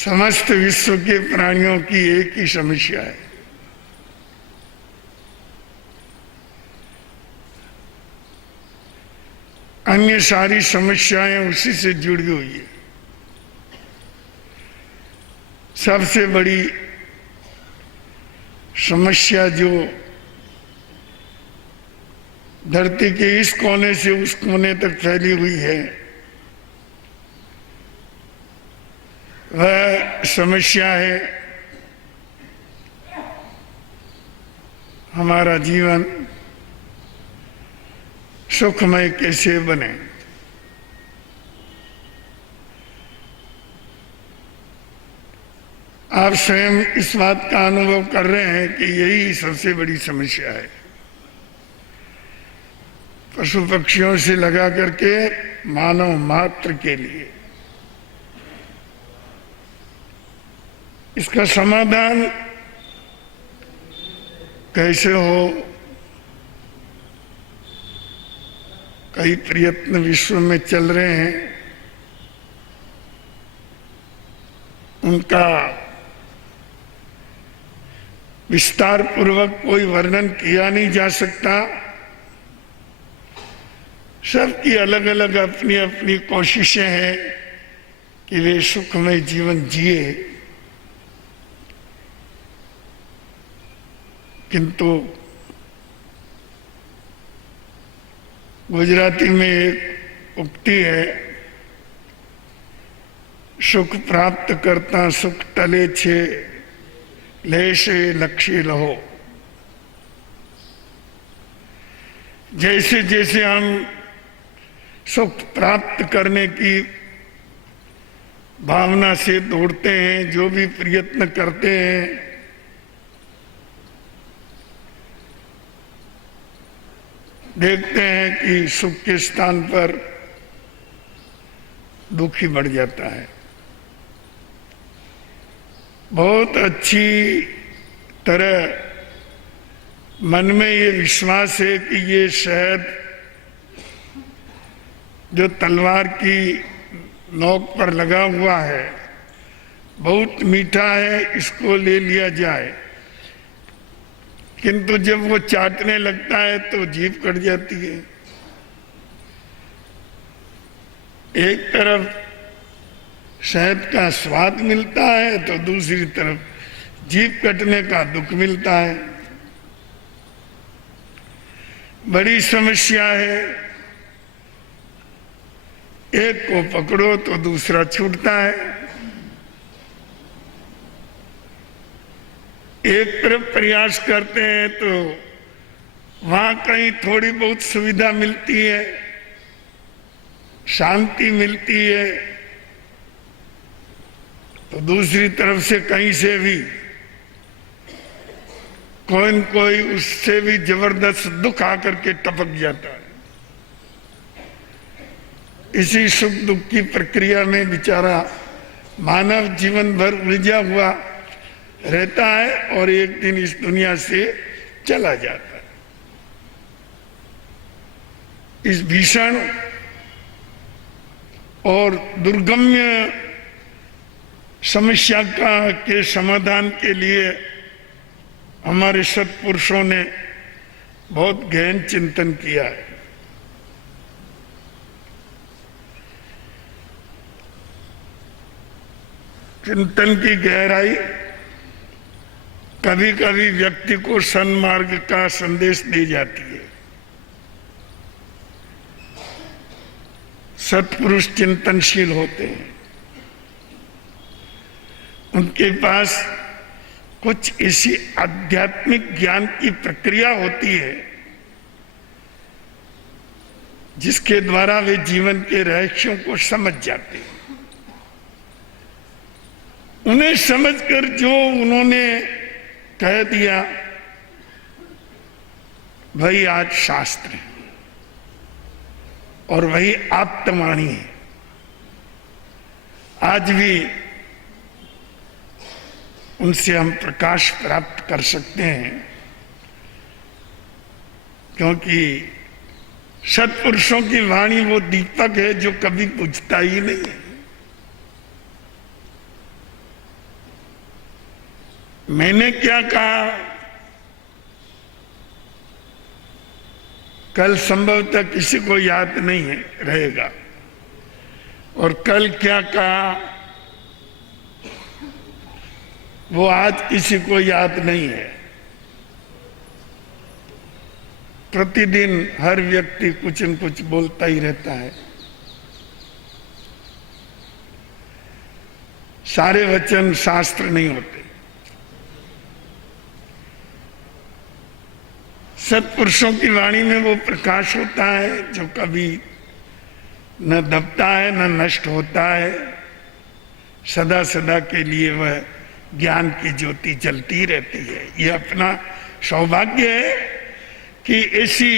समस्त विश्व के प्राणियों की एक ही समस्या है, अन्य सारी समस्याएं उसी से जुड़ी हुई है। सबसे बड़ी समस्या जो धरती के इस कोने से उस कोने तक फैली हुई है, वह समस्या है हमारा जीवन सुखमय कैसे बने। आप स्वयं इस बात का अनुभव कर रहे हैं कि यही सबसे बड़ी समस्या है। पशु पक्षियों से लगा करके मानव मात्र के लिए इसका समाधान कैसे हो, कई प्रयत्न विश्व में चल रहे हैं। उनका विस्तार पूर्वक कोई वर्णन किया नहीं जा सकता। सबकी अलग अलग अपनी अपनी कोशिशें हैं कि वे सुखमय जीवन जिए, किंतु गुजराती में एक उक्ति है, सुख प्राप्त करता सुख टले छे लेशे लक्ष्य लहो। जैसे जैसे हम सुख प्राप्त करने की भावना से दौड़ते हैं, जो भी प्रयत्न करते हैं, देखते हैं कि सुख के स्थान पर दुख ही बढ़ जाता है। बहुत अच्छी तरह मन में ये विश्वास है कि ये शहद जो तलवार की नोक पर लगा हुआ है बहुत मीठा है, इसको ले लिया जाए, किंतु जब वो चाटने लगता है तो जीभ कट जाती है। एक तरफ शहद का स्वाद मिलता है तो दूसरी तरफ जीभ कटने का दुख मिलता है। बड़ी समस्या है, एक को पकड़ो तो दूसरा छूटता है। एक तरफ प्रयास करते हैं तो वहां कहीं थोड़ी बहुत सुविधा मिलती है, शांति मिलती है, तो दूसरी तरफ से कहीं से भी कोई न कोई उससे भी जबरदस्त दुख आकर के टपक जाता है। इसी सुख दुख की प्रक्रिया में बेचारा मानव जीवन भर उलझा हुआ रहता है और एक दिन इस दुनिया से चला जाता है। इस भीषण और दुर्गम्य समस्या के समाधान के लिए हमारे सत्पुरुषों ने बहुत गहन चिंतन किया है। चिंतन की गहराई कभी कभी व्यक्ति को सन्मार्ग का संदेश दे जाती है। सत्पुरुष चिंतनशील होते हैं, उनके पास कुछ ऐसी आध्यात्मिक ज्ञान की प्रक्रिया होती है जिसके द्वारा वे जीवन के रहस्यों को समझ जाते हैं। उन्हें समझकर जो उन्होंने कह दिया, वही आज शास्त्र है और वही आत्मवाणी है। आज भी उनसे हम प्रकाश प्राप्त कर सकते हैं, क्योंकि सत्पुरुषों की वाणी वो दीपक है जो कभी बुझता ही नहीं है। मैंने क्या कहा कल संभवतः किसी को याद नहीं है रहेगा, और कल क्या कहा वो आज किसी को याद नहीं है। प्रतिदिन हर व्यक्ति कुछ न कुछ बोलता ही रहता है। सारे वचन शास्त्र नहीं होते। सत्पुरुषों की वाणी में वो प्रकाश होता है जो कभी न दबता है न नष्ट होता है। सदा सदा के लिए वह ज्ञान की ज्योति जलती रहती है। ये अपना सौभाग्य है कि ऐसी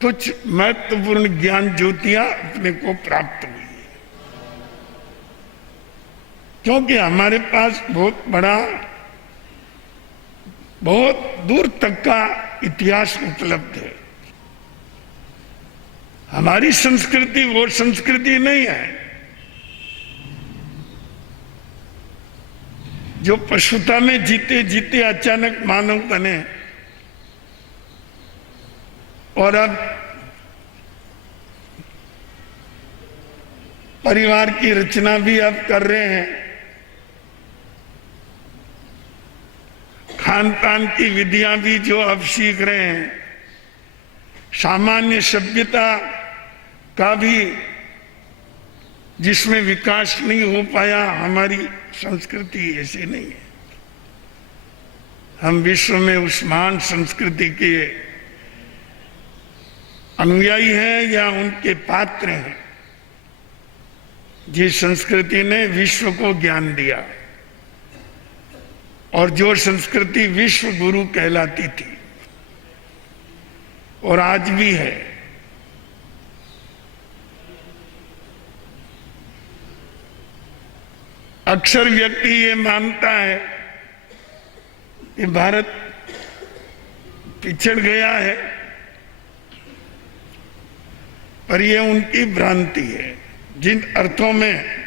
कुछ महत्वपूर्ण ज्ञान ज्योतियां अपने को प्राप्त हुई है, क्योंकि हमारे पास बहुत बड़ा, बहुत दूर तक का इतिहास उपलब्ध है। हमारी संस्कृति वो संस्कृति नहीं है जो पशुता में जीते जीते अचानक मानव बने और अब परिवार की रचना भी अब कर रहे हैं। खान पान की विधियां भी जो अब सीख रहे हैं। सामान्य सभ्यता का भी जिसमें विकास नहीं हो पाया, हमारी संस्कृति ऐसी नहीं है। हम विश्व में उस महान संस्कृति के अनुयायी हैं या उनके पात्र हैं जिस संस्कृति ने विश्व को ज्ञान दिया, और जो संस्कृति विश्व गुरु कहलाती थी और आज भी है। अक्सर व्यक्ति ये मानता है कि भारत पिछड़ गया है, पर यह उनकी भ्रांति है। जिन अर्थों में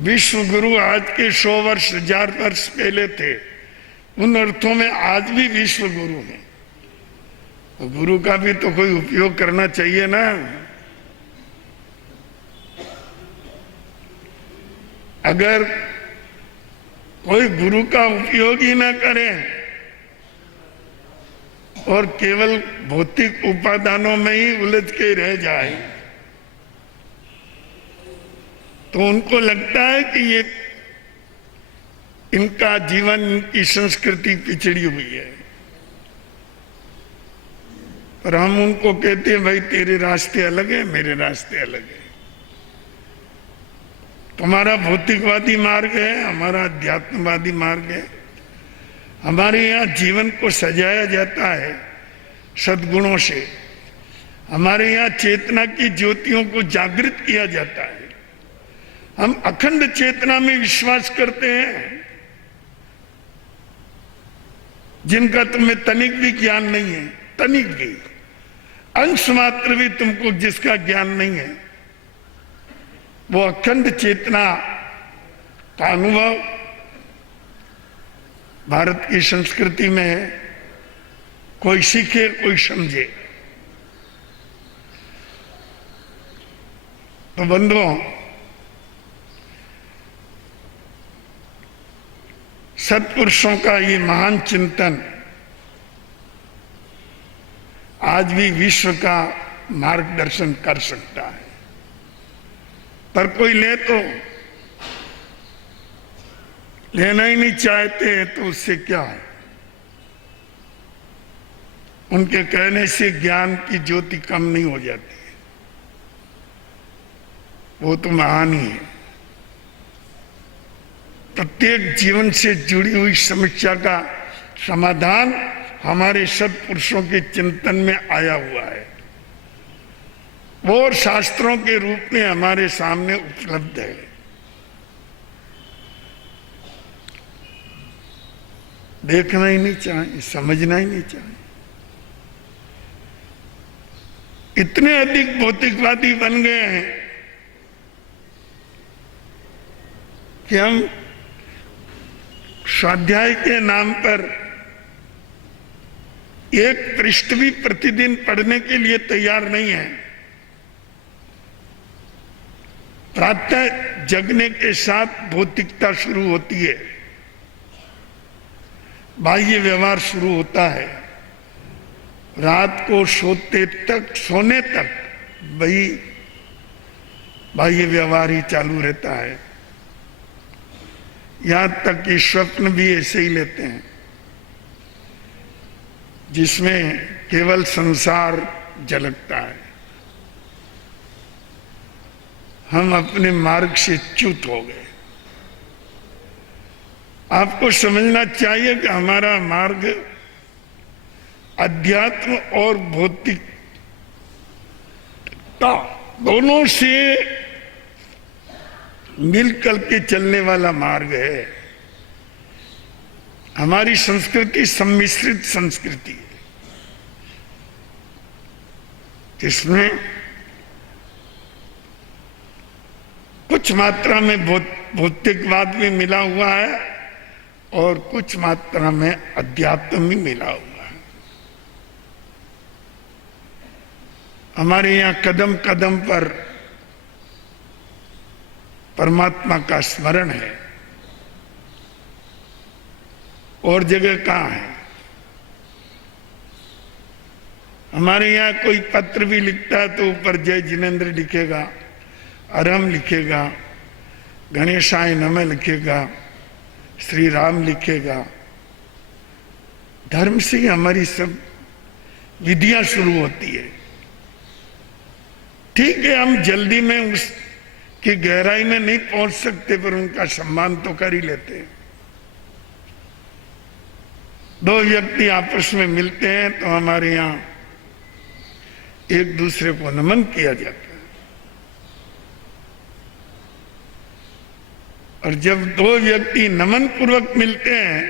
विश्व गुरु आज के 100 वर्ष 1000 वर्ष पहले थे, उन अर्थों में आज भी विश्व गुरु हैं। तो गुरु का भी तो कोई उपयोग करना चाहिए ना। अगर कोई गुरु का उपयोग ही ना करे और केवल भौतिक उपादानों में ही उलझ के रह जाए, तो उनको लगता है कि ये इनका जीवन, इनकी संस्कृति पिछड़ी हुई है। पर हम उनको कहते हैं भाई तेरे रास्ते अलग है, मेरे रास्ते अलग है। तुम्हारा भौतिकवादी मार्ग है, हमारा अध्यात्मवादी मार्ग है। हमारे यहाँ जीवन को सजाया जाता है सद्गुणों से। हमारे यहाँ चेतना की ज्योतियों को जागृत किया जाता है। हम अखंड चेतना में विश्वास करते हैं, जिनका तुम्हें तनिक भी ज्ञान नहीं है, तनिक भी, अंश मात्र भी तुमको जिसका ज्ञान नहीं है, वो अखंड चेतना का अनुभव भारत की संस्कृति में है। कोई सीखे, कोई समझे। तो बंधुओं, सत्पुरुषों का ये महान चिंतन आज भी विश्व का मार्गदर्शन कर सकता है। पर कोई ले तो लेना ही नहीं चाहते, तो उससे क्या है। उनके कहने से ज्ञान की ज्योति कम नहीं हो जाती है, वो तो महान ही है। प्रत्येक जीवन से जुड़ी हुई समस्या का समाधान हमारे सत्पुरुषों के चिंतन में आया हुआ है, वो शास्त्रों के रूप में हमारे सामने उपलब्ध है। देखना ही नहीं चाहिए, समझना ही नहीं चाहिए। इतने अधिक भौतिकवादी बन गए हैं कि हम स्वाध्याय के नाम पर एक पृष्ठ भी प्रतिदिन पढ़ने के लिए तैयार नहीं है। प्रातः जगने के साथ भौतिकता शुरू होती है, बाह्य व्यवहार शुरू होता है, रात को सोने तक वही बाह्य व्यवहार ही चालू रहता है। यहां तक कि स्वप्न भी ऐसे ही लेते हैं, जिसमें केवल संसार झलकता है। हम अपने मार्ग से च्युत हो गए। आपको समझना चाहिए कि हमारा मार्ग अध्यात्म और भौतिकता दोनों से मिलकर के चलने वाला मार्ग है। हमारी संस्कृति सम्मिश्रित संस्कृति है, जिसमें कुछ मात्रा में भौतिकवाद भी मिला हुआ है और कुछ मात्रा में अध्यात्म भी मिला हुआ है। हमारे यहाँ कदम कदम पर परमात्मा का स्मरण है, और जगह कहाँ है? हमारे यहाँ कोई पत्र भी लिखता है तो ऊपर जय जिनेन्द्र लिखेगा, अरम लिखेगा, गणेशाय नमः लिखेगा, श्री राम लिखेगा। धर्म से ही हमारी सब विधियां शुरू होती है। ठीक है, हम जल्दी में उसकी गहराई में नहीं पहुंच सकते, पर उनका सम्मान तो कर ही लेते हैं। दो व्यक्ति आपस में मिलते हैं तो हमारे यहाँ एक दूसरे को नमन किया जाता है, और जब दो व्यक्ति नमन पूर्वक मिलते हैं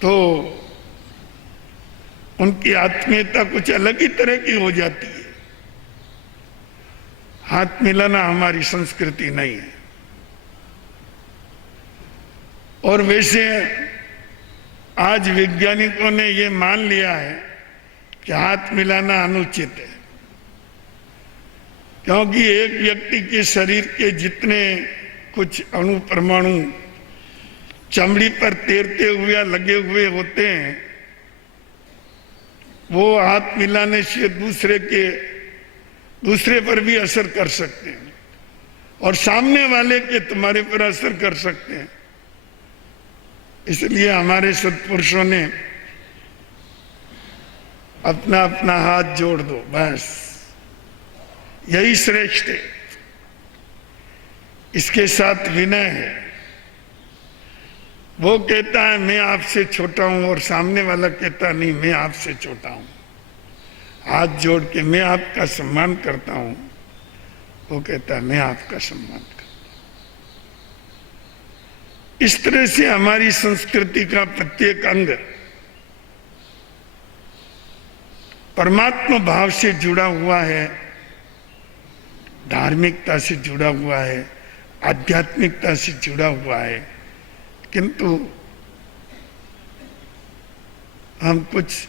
तो उनकी आत्मीयता कुछ अलग ही तरह की हो जाती है। हाथ मिलाना हमारी संस्कृति नहीं है। और वैसे आज वैज्ञानिकों ने ये मान लिया है कि हाथ मिलाना अनुचित है, क्योंकि एक व्यक्ति के शरीर के जितने कुछ अणु परमाणु चमड़ी पर तैरते हुए या लगे हुए होते हैं, वो हाथ मिलाने से दूसरे पर भी असर कर सकते हैं, और सामने वाले के तुम्हारे पर असर कर सकते हैं। इसलिए हमारे सत्पुरुषों ने अपना अपना हाथ जोड़ दो, बस यही श्रेष्ठ है। इसके साथ विनय है। वो कहता है मैं आपसे छोटा हूं, और सामने वाला कहता नहीं मैं आपसे छोटा हूं। हाथ जोड़ के मैं आपका सम्मान करता हूं, वो कहता है मैं आपका सम्मान करता हूं। इस तरह से हमारी संस्कृति का प्रत्येक अंग परमात्मा भाव से जुड़ा हुआ है, धार्मिकता से जुड़ा हुआ है, आध्यात्मिकता से जुड़ा हुआ है। किंतु हम कुछ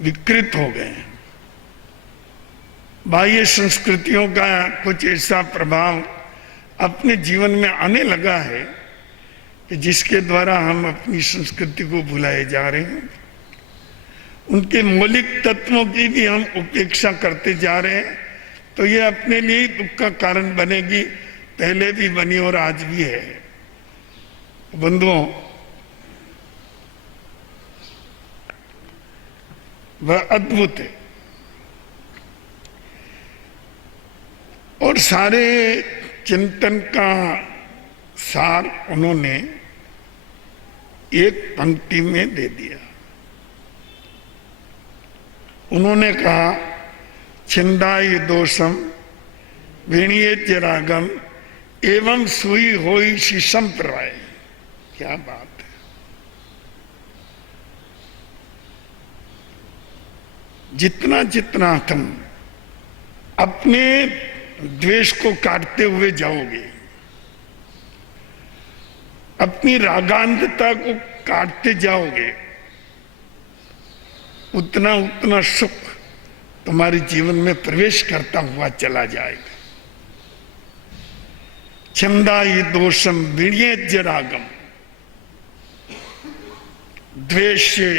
विकृत हो गए हैं। बाह्य संस्कृतियों का कुछ ऐसा प्रभाव अपने जीवन में आने लगा है कि जिसके द्वारा हम अपनी संस्कृति को भुलाए जा रहे हैं। उनके मौलिक तत्वों की भी हम उपेक्षा करते जा रहे हैं, तो ये अपने लिए ही दुख का कारण बनेगी। पहले भी बनी और आज भी है। बंधुओं, वह अद्भुत है, और सारे चिंतन का सार उन्होंने एक पंक्ति में दे दिया। उन्होंने कहा, छिंदाय दोषम विणीयेत रागम एवं सुई होई शीशम प्राय। क्या बात है! जितना जितना तुम अपने द्वेष को काटते हुए जाओगे, अपनी रागान्धता को काटते जाओगे उतना उतना सुख तुम्हारे जीवन में प्रवेश करता हुआ चला जाएगा। छंदाई दोषम विण्यज्य रागम, द्वेष से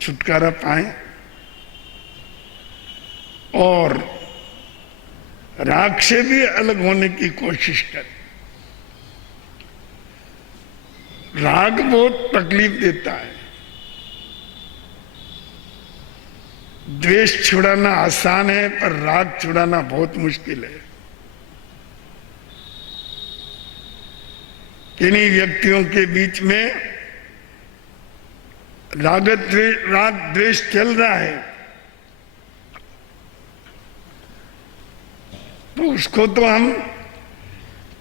छुटकारा पाए और राग से भी अलग होने की कोशिश करें। राग बहुत तकलीफ देता है, द्वेष छुड़ाना आसान है पर राग छुड़ाना बहुत मुश्किल है। किन्हीं व्यक्तियों के बीच में राग द्वेष चल रहा है तो उसको तो हम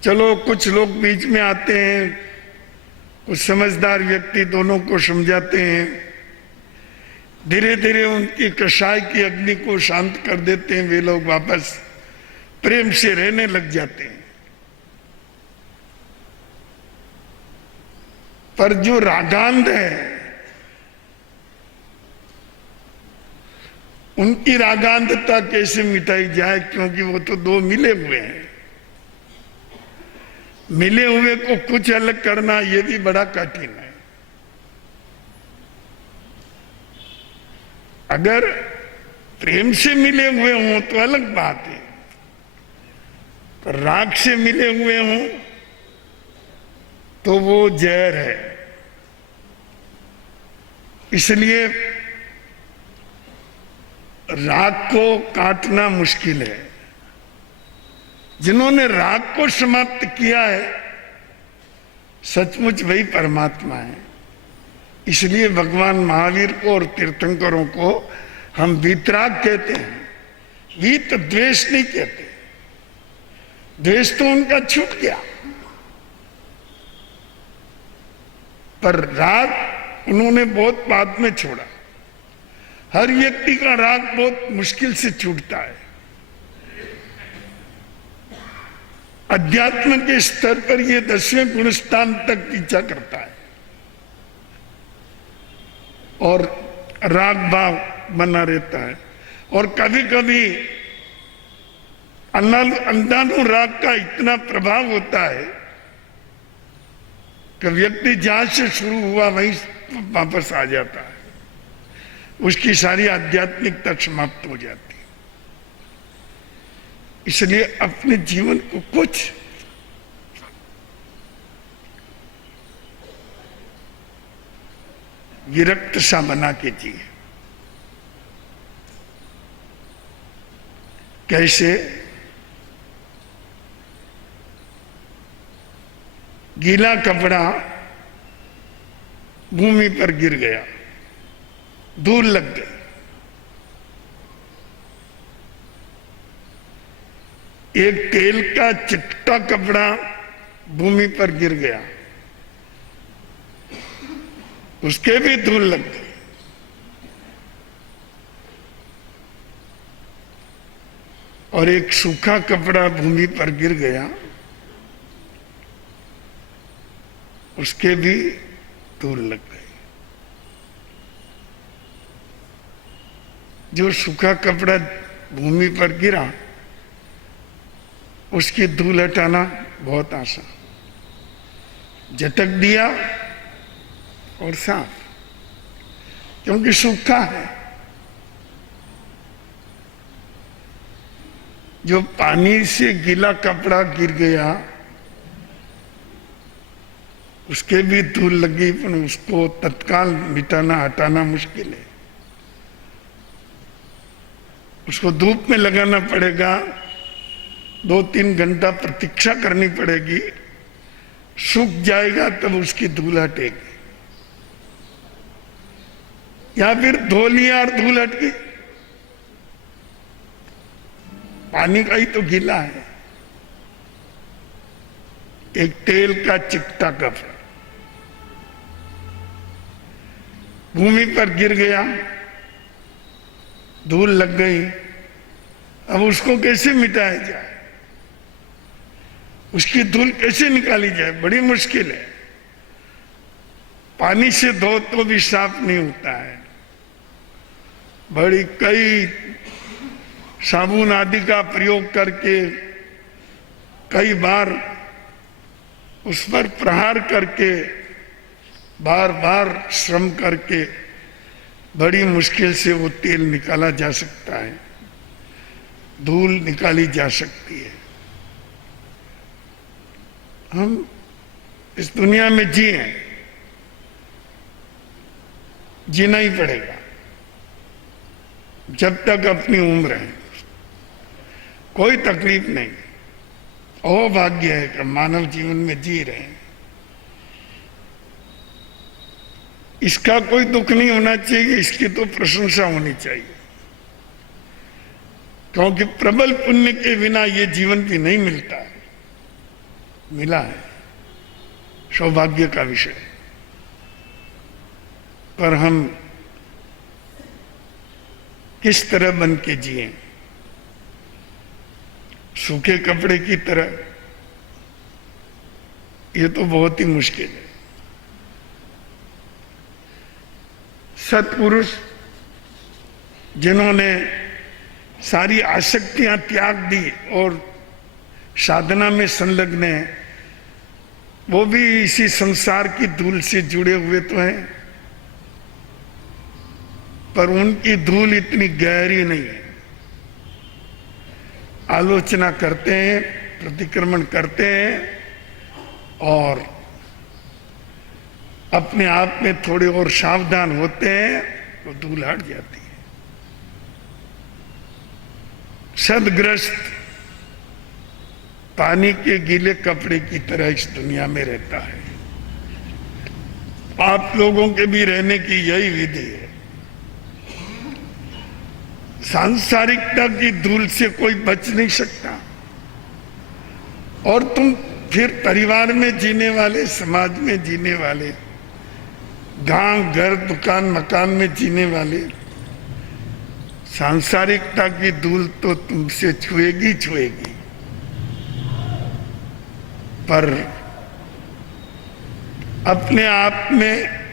चलो कुछ लोग बीच में आते हैं, कुछ समझदार व्यक्ति दोनों को समझाते हैं, धीरे धीरे उनकी कषाय की अग्नि को शांत कर देते हैं, वे लोग वापस प्रेम से रहने लग जाते हैं। पर जो रागांध है उनकी रागांधता कैसे मिटाई जाए, क्योंकि वो तो दो मिले हुए हैं। मिले हुए को कुछ अलग करना ये भी बड़ा कठिन है। अगर प्रेम से मिले हुए हों तो अलग बात है, पर राग से मिले हुए हों तो वो जहर है। इसलिए राग को काटना मुश्किल है। जिन्होंने राग को समाप्त किया है सचमुच वही परमात्मा है। इसलिए भगवान महावीर को और तीर्थंकरों को हम वीतराग कहते हैं, वीत द्वेष नहीं कहते। द्वेष तो उनका छूट गया, पर राग उन्होंने बहुत बाद में छोड़ा। हर व्यक्ति का राग बहुत मुश्किल से छूटता है। अध्यात्म के स्तर पर यह 10वें गुण स्थान तक पीछा करता है और राग भाव बना रहता है। और कभी कभी अंधानुराग का इतना प्रभाव होता है कि व्यक्ति जहां से शुरू हुआ वहीं वापस आ जाता है, उसकी सारी आध्यात्मिकता समाप्त हो जाती है। इसलिए अपने जीवन को कुछ विरक्त सा बना के जिए। कैसे? गीला कपड़ा भूमि पर गिर गया, धूल लग गई, एक तेल का चिट्टा कपड़ा भूमि पर गिर गया, उसके भी धूल लग गई। और एक सूखा कपड़ा भूमि पर गिर गया, उसके भी धूल लग गई। जो सूखा कपड़ा भूमि पर गिरा उसकी धूल हटाना बहुत आसान, झटक दिया और साफ, क्योंकि सूखा है। जो पानी से गीला कपड़ा गिर गया उसके भी धूल लगी, पर उसको तत्काल मिटाना हटाना मुश्किल है। उसको धूप में लगाना पड़ेगा, 2-3 घंटा प्रतीक्षा करनी पड़ेगी, सूख जाएगा तब उसकी धूल हटेगी। या फिर धो लिया और धूल हट गई, पानी का ही तो गीला है। एक तेल का चिट्टा कपड़ा भूमि पर गिर गया, धूल लग गई, अब उसको कैसे मिटाया जाए, उसकी धूल कैसे निकाली जाए, बड़ी मुश्किल है। पानी से धो तो भी साफ नहीं होता है। बड़ी कई साबुन आदि का प्रयोग करके कई बार उस पर प्रहार करके बार बार श्रम करके बड़ी मुश्किल से वो तेल निकाला जा सकता है, धूल निकाली जा सकती है। हम इस दुनिया में जिए, जीना ही पड़ेगा जब तक अपनी उम्र है। कोई तकलीफ नहीं, ओ भाग्य है कि मानव जीवन में जी रहे हैं। इसका कोई दुख नहीं होना चाहिए, इसकी तो प्रशंसा होनी चाहिए, क्योंकि प्रबल पुण्य के बिना ये जीवन भी नहीं मिलता है। मिला है, सौभाग्य का विषय। पर हम किस तरह बन के जिए? सूखे कपड़े की तरह? ये तो बहुत ही मुश्किल है। सत्पुरुष जिन्होंने सारी आसक्तियां त्याग दी और साधना में संलग्न है, वो भी इसी संसार की धूल से जुड़े हुए तो हैं, पर उनकी धूल इतनी गहरी नहीं है। आलोचना करते हैं, प्रतिक्रमण करते हैं और अपने आप में थोड़े और सावधान होते हैं तो धूल हट जाती है। सदग्रस्त पानी के गीले कपड़े की तरह इस दुनिया में रहता है। आप लोगों के भी रहने की यही विधि है। सांसारिकता की धूल से कोई बच नहीं सकता, और तुम फिर परिवार में जीने वाले, समाज में जीने वाले, गांव घर दुकान मकान में जीने वाले, सांसारिकता की धूल तो तुमसे छुएगी छुएगी, पर अपने आप में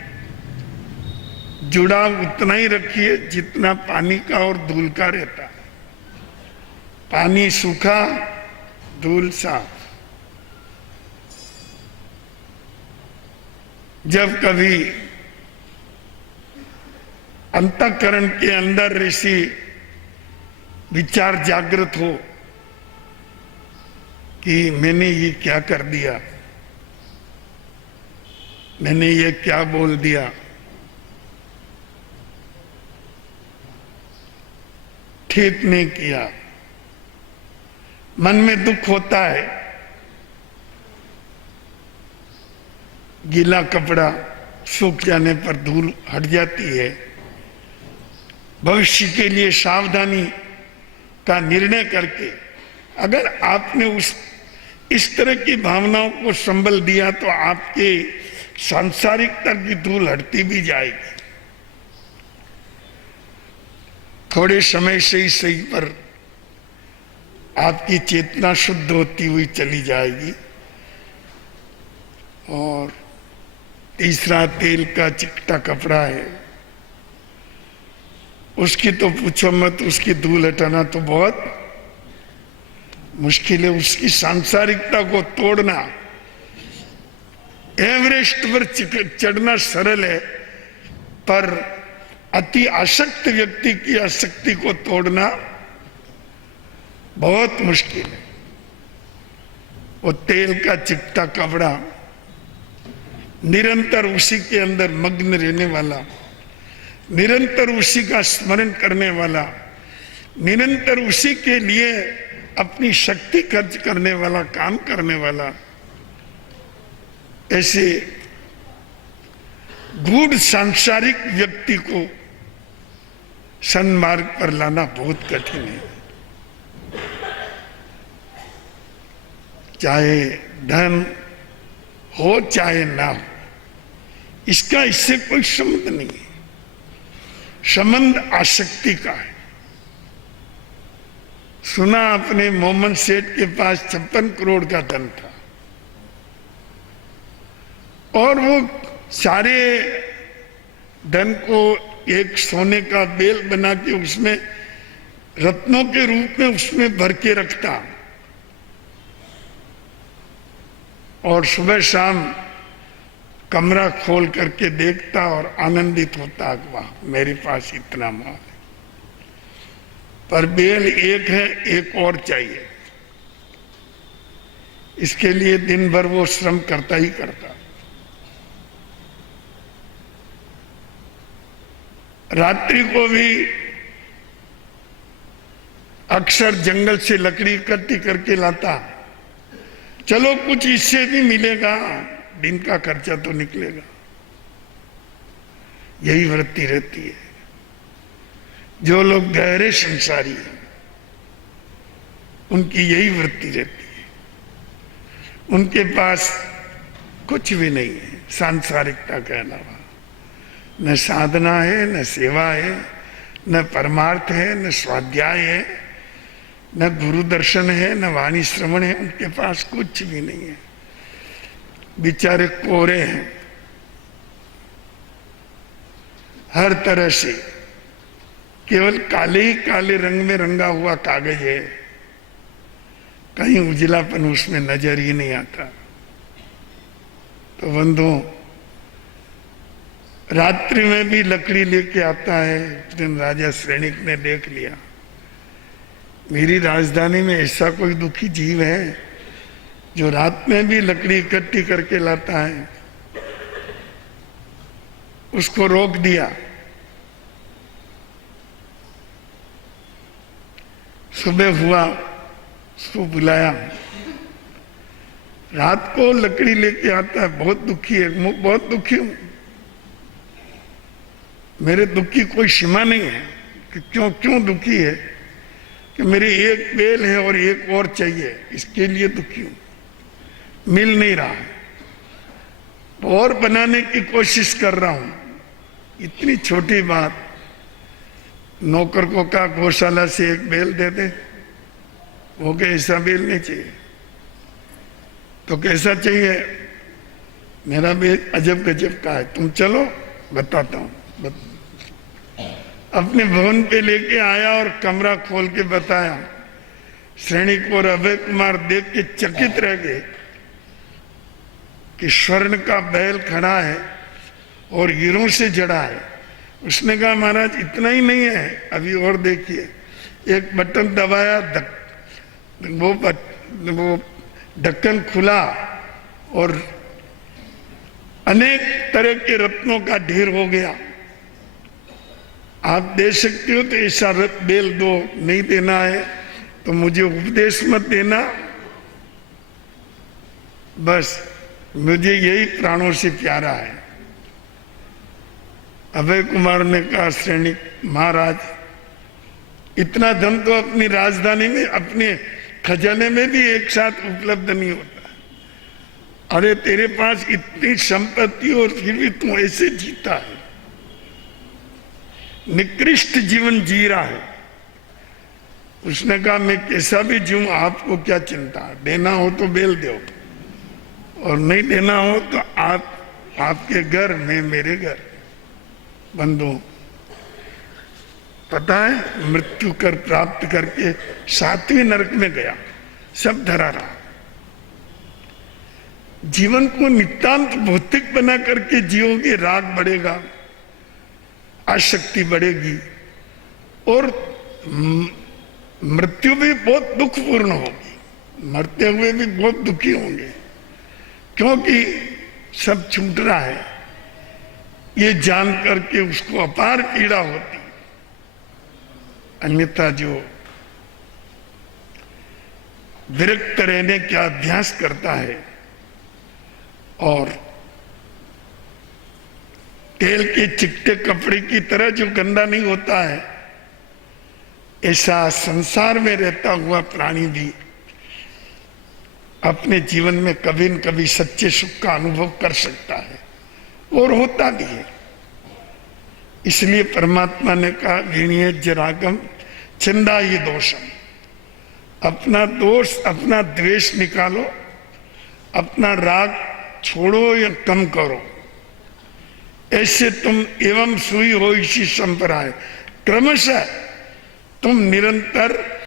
जुड़ाव उतना ही रखिए जितना पानी का और धूल का रहता है। पानी सूखा, धूल साफ। जब कभी अंतःकरण के अंदर ऐसी विचार जागृत हो कि मैंने ये क्या कर दिया, मैंने ये क्या बोल दिया, ठीक नहीं किया, मन में दुख होता है। गीला कपड़ा सूख जाने पर धूल हट जाती है। भविष्य के लिए सावधानी का निर्णय करके अगर आपने इस तरह की भावनाओं को संबल दिया तो आपके सांसारिकता की धूल हटती भी जाएगी। थोड़े समय से ही सही, पर आपकी चेतना शुद्ध होती हुई चली जाएगी। और तीसरा तेल का चिकटा कपड़ा है, उसकी तो पूछो मत, उसकी धूल हटाना तो बहुत मुश्किल है। उसकी सांसारिकता को तोड़ना, एवरेस्ट पर चढ़ना सरल है, पर अति आसक्त व्यक्ति की आसक्ति को तोड़ना बहुत मुश्किल है। वो तेल का चिकटा कपड़ा, निरंतर उसी के अंदर मग्न रहने वाला, निरंतर उसी का स्मरण करने वाला, निरंतर उसी के लिए अपनी शक्ति खर्च करने वाला, काम करने वाला, ऐसे गूढ़ सांसारिक व्यक्ति को सन्मार्ग पर लाना बहुत कठिन है। चाहे धन हो चाहे ना हो, इसका इससे कोई संबंध नहीं है। संबंध आसक्ति का है। सुना आपने, मोहम्मद सेठ के पास 56 करोड़ का धन था और वो सारे धन को एक सोने का बेल बना के उसमें रत्नों के रूप में उसमें भर के रखता और सुबह शाम कमरा खोल करके देखता और आनंदित होता, वाह मेरे पास इतना माल है। पर बेल एक है, एक और चाहिए। इसके लिए दिन भर वो श्रम करता ही करता। रात्रि को भी अक्सर जंगल से लकड़ी इकट्ठी करके लाता, चलो कुछ इससे भी मिलेगा, दिन का खर्चा तो निकलेगा। यही वृत्ति रहती है। जो लोग गहरे संसारी हैं उनकी यही वृत्ति रहती है। उनके पास कुछ भी नहीं है सांसारिकता के अलावा। न साधना है, न सेवा है, न परमार्थ है, न स्वाध्याय है, न गुरु दर्शन है, न वाणी श्रवण है। उनके पास कुछ भी नहीं है। बेचारे कोरे हैं हर तरह से। केवल काले ही काले रंग में रंगा हुआ कागज है, कहीं उजलापन उसमें नजर ही नहीं आता। तो बंधु, रात्रि में भी लकड़ी लेके आता है। उस दिन राजा श्रेणिक ने देख लिया, मेरी राजधानी में ऐसा कोई दुखी जीव है जो रात में भी लकड़ी इकट्ठी करके लाता है। उसको रोक दिया। सुबह हुआ, उसको बुलाया। रात को लकड़ी लेके आता है, बहुत दुखी है, बहुत दुखी हूं, मेरे दुख की कोई सीमा नहीं है। कि क्यों दुखी है? कि मेरी एक बेल है और एक और चाहिए, इसके लिए दुखी हूं, मिल नहीं रहा है, और बनाने की कोशिश कर रहा हूं। इतनी छोटी बात, नौकर को कहा गौशाला से एक बेल दे दे। वो के ऐसा बेल नहीं चाहिए। तो कैसा चाहिए? मेरा बेल अजब गजब का है, तुम चलो बताता हूं। अपने भवन पे लेके आया और कमरा खोल के बताया। श्रेणिक और अभय कुमार देख के चकित रह गए कि स्वर्ण का बैल खड़ा है और हीरों से जड़ा है। उसने कहा महाराज इतना ही नहीं है, अभी और देखिए। एक बटन दबाया, वो ढक्कन खुला और अनेक तरह के रत्नों का ढेर हो गया। आप दे सकते हो तो ऐसा बेल दो, नहीं देना है तो मुझे उपदेश मत देना, बस मुझे यही प्राणों से प्यारा है। अभय कुमार ने कहा श्रेणिक महाराज, इतना धन तो अपनी राजधानी में, अपने खजाने में भी एक साथ उपलब्ध नहीं होता। अरे तेरे पास इतनी संपत्ति और फिर भी तू ऐसे जीता है, निकृष्ट जीवन जी रहा है। उसने कहा मैं कैसा भी जीऊं, आपको क्या चिंता, देना हो तो बेल दो और नहीं देना हो तो आपके घर में मेरे घर। बंधु, पता है मृत्यु कर प्राप्त करके 7वें नरक में गया, सब धरा रहा। जीवन को नितांत भौतिक बना करके जियोगे, राग बढ़ेगा, आसक्ति बढ़ेगी और मृत्यु भी बहुत दुखपूर्ण होगी। मरते हुए भी बहुत दुखी होंगे, क्योंकि सब छूट रहा है। ये जान करके उसको अपार पीड़ा होती। अन्यथा जो विरक्त रहने का अभ्यास करता है और तेल के चिकटे कपड़े की तरह जो गंदा नहीं होता है, ऐसा संसार में रहता हुआ प्राणी भी अपने जीवन में कभी न कभी सच्चे सुख का अनुभव कर सकता है और होता भी है। इसलिए परमात्मा ने कहा वीणीय जरागम छिंदा ही दोषम। अपना दोष, अपना द्वेष निकालो, अपना राग छोड़ो या कम करो। ऐसे तुम एवं सुई हो इसी संप्रदाय, क्रमशः तुम निरंतर